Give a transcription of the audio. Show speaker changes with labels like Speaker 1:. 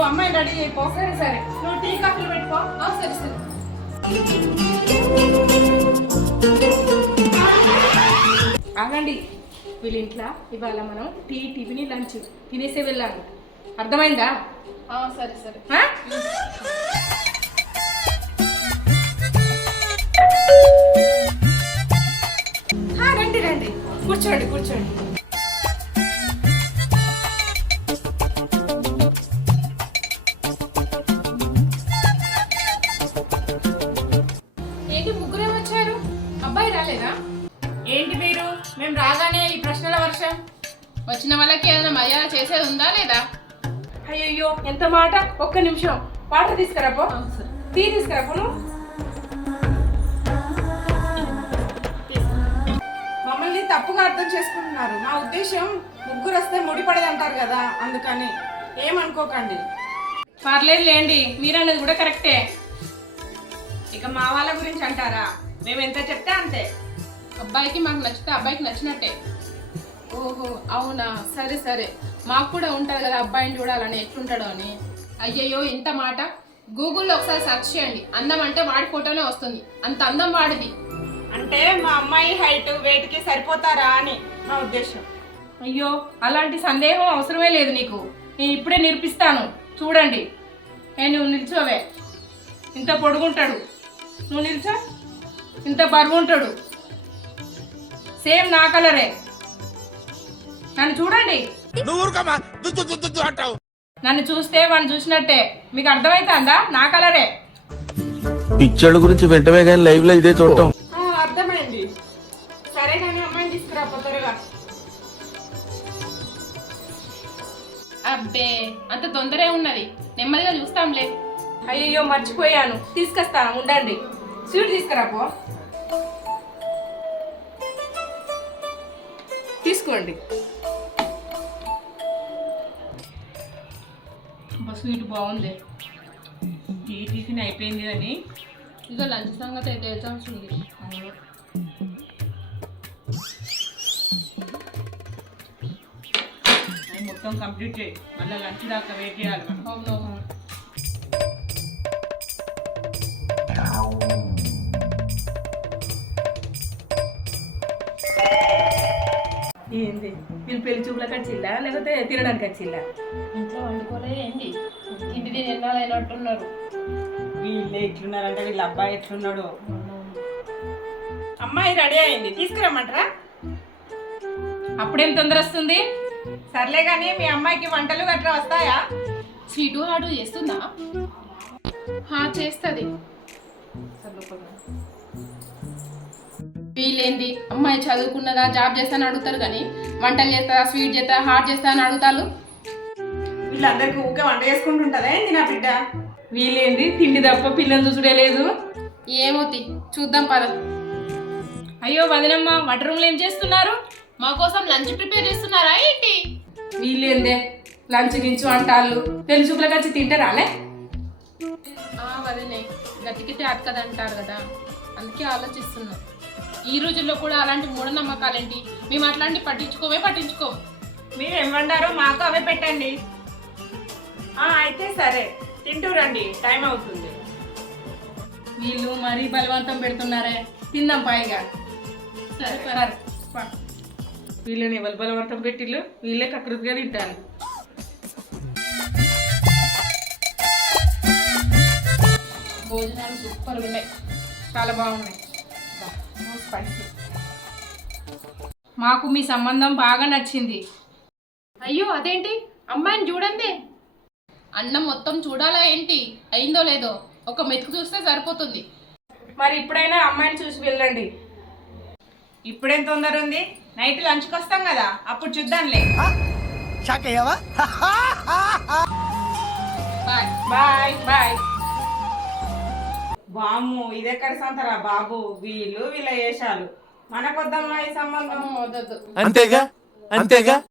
Speaker 1: నువ్వు అమ్మాయిని రెడీ అయిపో
Speaker 2: సరే సరే.
Speaker 1: నువ్వు టీ కాఫీలు పెట్టుకో.
Speaker 2: సరే సరే.
Speaker 1: ఆగండి. వీళ్ళ ఇంట్లో ఇవాళ మనం టీ టిఫిన్ లంచ్ తినేసే వెళ్ళాలి. అర్థమైందా?
Speaker 2: సరే సరే.
Speaker 1: రండి రండి. కూర్చోండి కూర్చోండి.
Speaker 2: ఏంటి
Speaker 1: మీరు? మేము రాగానే ఈ ప్రశ్నల వర్షం.
Speaker 2: వచ్చిన వాళ్ళకి ఏదైనా మర్యాద చేసేది ఉందా లేదా?
Speaker 1: అయ్యయ్యో ఎంత మాట? ఒక్క నిమిషం. వాటర్ తీసుకురాపో టీ తీసుకురాపో నువ్వు మమ్మల్ని తప్పుగా అర్థం చేసుకుంటున్నారు. మా ఉద్దేశం ముగ్గురు వస్తే ముడిపడదు అంటారు కదా అందుకని ఏమనుకోకండి. పర్లేదు లేండి మీరన్నది కూడా కరెక్టే. ఇక మా వాళ్ళ గురించి అంటారా? మేము ఎంత చెప్తే అంతే.
Speaker 2: అబ్బాయికి మాకు నచ్చితే అబ్బాయికి నచ్చినట్టే. ఓహో అవునా? సరే సరే. మాకు కూడా ఉంటుంది కదా అబ్బాయిని చూడాలని ఎట్లుంటాడో అని. అయ్యయ్యో ఇంత మాట. గూగుల్లో ఒకసారి సెర్చ్ చేయండి. అందం అంటే వాడి ఫోటోనే వస్తుంది. అంత అందం వాడిది.
Speaker 1: అంటే మా అమ్మాయి హైట్ వెయిట్కి సరిపోతారా అని నా ఉద్దేశం. అయ్యో అలాంటి సందేహం అవసరమే లేదు నీకు. నేను ఇప్పుడే నిరూపిస్తాను. చూడండి. నువ్వు నిల్చోవే. ఇంత పొడుగుంటాడు. నువ్వు నిల్చో. ఇంత బరువు ఉంటాడు సేమ్ నా కలరే. నన్ను చూడండి. నన్ను చూస్తే వాడిని చూసినట్టే. మీకు అర్థమవుతుందా నా కలరే.
Speaker 3: పిక్చర్ల గురించి వెంటనే కానీ లైవ్లో ఇదే చూడటం.
Speaker 1: ఆ, అర్థమైంది. సరే కానీ అమ్మాయిని త్వరగా.
Speaker 2: అబ్బే అంత తొందరే ఉన్నది. నెమ్మదిగా చూస్తాంలే.
Speaker 1: అయ్యో మర్చిపోయాను. తీసుకొస్తాను ఉండండి. స్వీట్ తీసుకురాపో. తీసుకోండి. స్వీట్ బాగుంది. టీ టిఫిన్ అయిపోయింది అని
Speaker 2: ఇక లంచ్ సంగతి అయితే
Speaker 1: అది మొత్తం కంప్లీట్ చేయి. మళ్ళీ లంచ్ దాకా వెయిట్ చేయాలి మనం.
Speaker 2: అవునవును
Speaker 1: ఏంది? వీళ్ళు పెళ్ళి చూపులకు వచ్చిల్లా? లేకపోతే తినడానికి వచ్చిల్లా?
Speaker 2: ఇంట్లో వండుకోలే ఏంటి ఇంటి తిని ఎన్నాళ్ళైనట్టున్నారు
Speaker 4: వీళ్ళే ఇట్లున్నారంటే వీళ్ళ అబ్బాయి ఎట్లున్నాడు.
Speaker 1: అమ్మాయి రెడీ అయింది తీసుకురమ్మంటారా? అప్పుడేం తొందర వస్తుంది? సర్లే కానీ మీ అమ్మాయికి వంటలు గట్రా వస్తాయా?
Speaker 2: స్వీటు హాడు చేస్తుందా? చేస్తుంది. వీళ్ళేంది? అమ్మాయి చదువుకున్నదా జాబ్ చేస్తానని అడుగుతారు కానీ వంటలు చేస్తారా స్వీట్ చేస్తారా హార్ట్ చేస్తా అని అడుగుతారు.
Speaker 1: వీళ్ళందరికీ ఊకే వంట చేసుకుంటుంటదా ఏంది నా బిడ్డ? వీళ్ళేంది? తిండి తప్ప పిల్లలు చూసుడే లేదు.
Speaker 2: ఏమోతి చూద్దాం పద.
Speaker 1: అయ్యో వదినమ్మ వంట రూమ్లో ఏం చేస్తున్నారు?
Speaker 2: మా కోసం లంచ్ ప్రిపేర్ చేస్తున్నారా ఏంటి?
Speaker 1: వీళ్ళేందే? లంచ్ గించు అంటాళ్ళు. పెళ్ళి చూపులకు వచ్చి తింటారాలే
Speaker 2: ఆ, వదినే గతికితే అతకదంటారు కదా అందుకే ఆలోచిస్తున్నా. ఈ రోజుల్లో కూడా అలాంటి మూఢనమ్మకాలేంటి? మేము అట్లాంటి పట్టించుకోవే పట్టించుకోము
Speaker 1: మీరు ఏం వండారో మాకు అవే పెట్టండి. ఆ, అయితే సరే. తింటూ రండి టైం అవుతుంది. వీళ్ళు మరీ బలవంతం పెడుతున్నారే. తిందాం పైగా.
Speaker 2: సరే
Speaker 1: సరే పా. వీళ్ళని ఎవరు బలవంతం పెట్టిళ్ళు వీళ్ళే కకృతిగా తింటారు.
Speaker 2: భోజనాలు సూపర్ ఉన్నాయి
Speaker 1: చాలా బాగున్నాయి. స్పైసీ. మాకు మీ సంబంధం బాగా నచ్చింది.
Speaker 2: అయ్యో అదేంటి? అమ్మాయిని చూడండి. అన్నం మొత్తం చూడాలా ఏంటి? అయిందో లేదో? ఒక మెతుకు చూస్తే సరిపోతుంది.
Speaker 1: మరి ఇప్పుడైనా అమ్మాయిని చూసి వెళ్ళండి. ఇప్పుడేం తొందర ఉంది? నైట్ లంచ్కి వస్తాం కదా అప్పుడు చూద్దాంలే.
Speaker 5: షాక్ అయ్యావా?
Speaker 2: బాయ్
Speaker 1: బాయ్ బాయ్ బాము ఇదెక్కడ సంతరా బాబు. వీళ్ళు వీళ్ళ వేషాలు. మనకొద్దమ్మా ఈ సంబంధం.
Speaker 3: అంతేగా? అంతేగా?